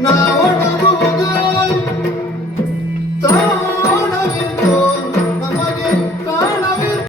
No.